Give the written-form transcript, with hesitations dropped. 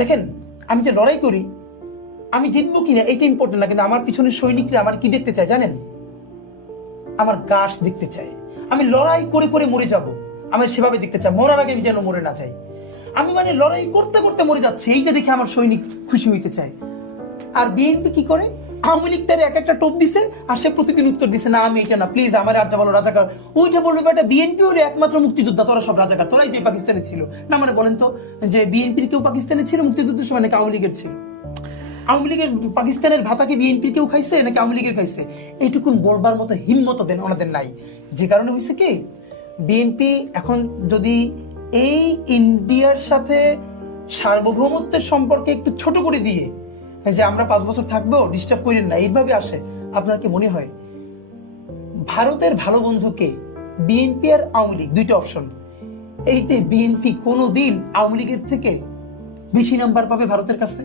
দেখেন, আমি যে লড়াই করি, আমি জিতবো কিনা এটা ইম্পর্টেন্ট না, কিন্তু আমার পিছনের সৈনিকরা আমার কি দেখতে চায় জানেন? আমার গাছ দেখতে চায়। আমি লড়াই করে করে মরে যাব, আমি সেভাবে দেখতে চাই, মরার আগে আমি যেন মরে না যাই। আমি মানে লড়াই করতে করতে মরে যাচ্ছে, এইটা দেখে আমার সৈনিক খুশি হইতে চায়। আর বিএনপি কি করে? আওয়ামী লীগ তার এক একটা টোপ দিছে, আর সে প্রতিদিন উত্তর দিছে, না আমি এটা না, প্লিজ আমার আর যা বলো রাজাকার। ওইটা বলবে বেটা, বিএনপি হলে একমাত্র মুক্তিযোদ্ধা, তোরা সব রাজাকার, তোরাই যে পাকিস্তানে ছিল না। মানে বলেন তো, যে বিএনপির কেউ পাকিস্তানে ছিল মুক্তিযুদ্ধের সময় নাকি আওয়ামী লীগের ছিল? আওয়ামী লীগের পাকিস্তানের ভাতাকে বিএনপির কেউ খাইছে নাকি আওয়ামী লীগের খাইছে? এইটুকুন বলবার মতো হিম্মত দেন ওনাদের নাই। যে কারণে হয়েছে কি, বিএনপি এখন যদি এই ইন্ডিয়ার সাথে সার্বভৌমত্বের সম্পর্কে একটু ছোট করে দিয়ে, যে আমরা 5 বছর থাকবো, ডিস্টার্ব করেন না, এইভাবে আসে, আপনার কি মনে হয় ভারতের ভালো বন্ধুকে? বিএনপি আর আওয়ামী লীগ দুইটা অপশন, এইতে বিএনপি কোনোদিন আওয়ামী লীগের থেকে বেশি নাম্বার পাবে ভারতের কাছে?